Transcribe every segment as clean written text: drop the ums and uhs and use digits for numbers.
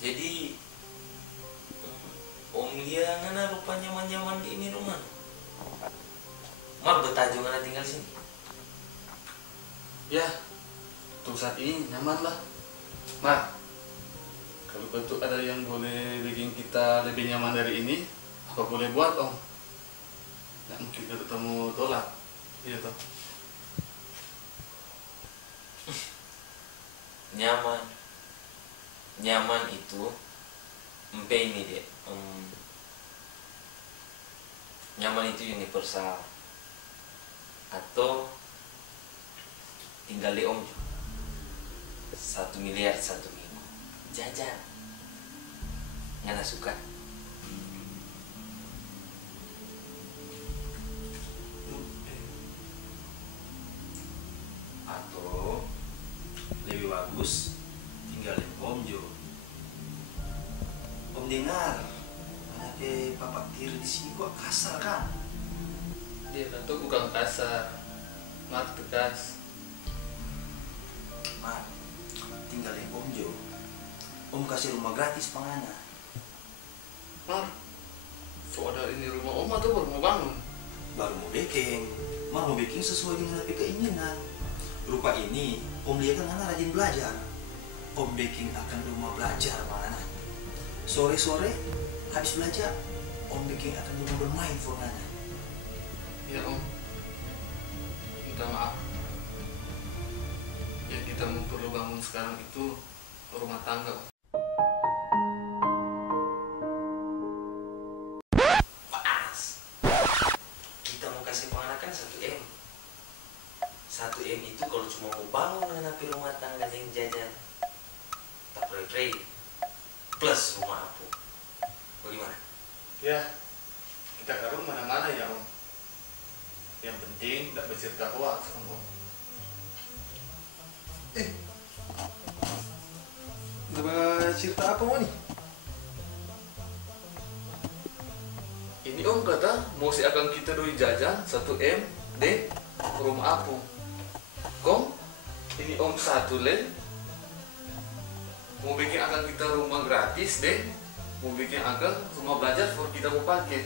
Jadi Om Lia ngana rupa nyaman-nyaman di ini rumah. Mar betaju ngana tinggal sini. Ya, untuk saat ini nyaman lah. Nah, kalau betul ada yang boleh bikin kita lebih nyaman dari ini, apa boleh buat Om? Nggak mungkin kita ketemu tolak. Iya toh. Nyaman itu empe ini dia. Nyaman itu universal. Atau tinggal di Om 1 miliar 1 minggu jajan ngana suka. Atau lebih bagus tinggal di Om Jo. Om dengar anaknya Bapak Tiri di sini kok kasar kan? Dia tentu bukan kasar, mat tegas. Mat, tinggal di Om Jo. Om kasih rumah gratis pangana. Mar, soalnya ini rumah Om atau baru mau bangun? Baru mau baking. Mau baking sesuai dengan keinginan. Rupa ini Om lihat kan anak rajin belajar. Om baking akan rumah belajar mana. Sore-sore habis belajar, Om baking akan rumah bermain for Nana. Ya Om, minta maaf. Yang kita mau perlu bangun sekarang itu rumah tangga. Pas. Kita mau kasih penganakan 1M. 1M itu kalau cuma mau bangun dengan api rumah tangga yang jajan. Tak pray plus rumah aku. Bagaimana? Ya, kita garuk mana-mana ya Om. Yang penting tidak bercerita hoax Om. Udah cerita apa mau nih? Ini Om kata mau si akan kita doi jajan 1M di rumah Apu. Kong, ini Om 1 le. Mau bikin akan kita rumah gratis deh. Mau bikin akan rumah belajar for kita mau pakai.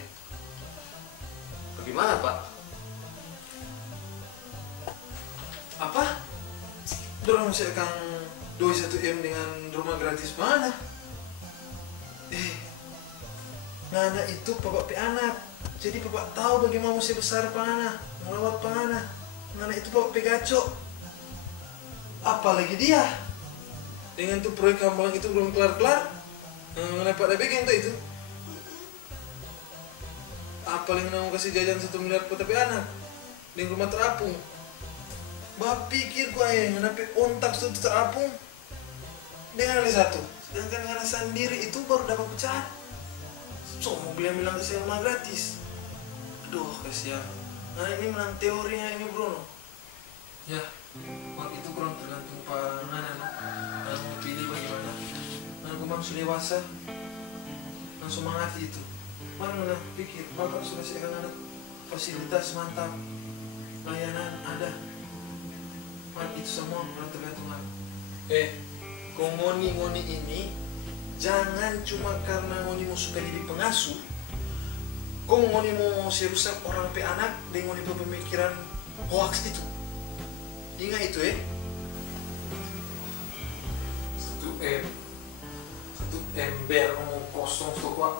Bagaimana Pak? Apa? Dorong saya akan doi 1M dengan rumah gratis mana? Ngana itu bapak pe anak. Jadi bapak tahu bagaimana mesti besar pangana, merawat pangana. Ngana itu bapak pe gacok. Apalagi dia dengan tuh proyek hambalang itu belum kelar-kelar. Ngana Pak bikin itu. Apalagi mau kasih jajan 1 miliar buat pe anak di rumah terapung. Bapak pikir gua ya ngana pe ontak sudah terapung dengan ada 1. Sedangkan ngana sendiri itu baru dapat pecahan. So, mau bilang ke saya rumah gratis. Aduh, kasihan. Nah, ini menang teorinya ini Bruno. Ya, mak itu kurang tergantung Pak Nana. Nah, mau pilih bagaimana. Nah, gue sudah dewasa. Langsung mengati itu. Mana pikir, bapak sudah saya ada fasilitas mantap. Layanan ada. Mak itu semua kurang tergantung aku. Kau ngoni ini jangan cuma karena ngoni mau suka jadi pengasuh. Kau ngoni mau serusak orang pe anak dengan ngoni pemikiran hoax itu. Ingat itu 1M biar ngomong kosong tuh Pak.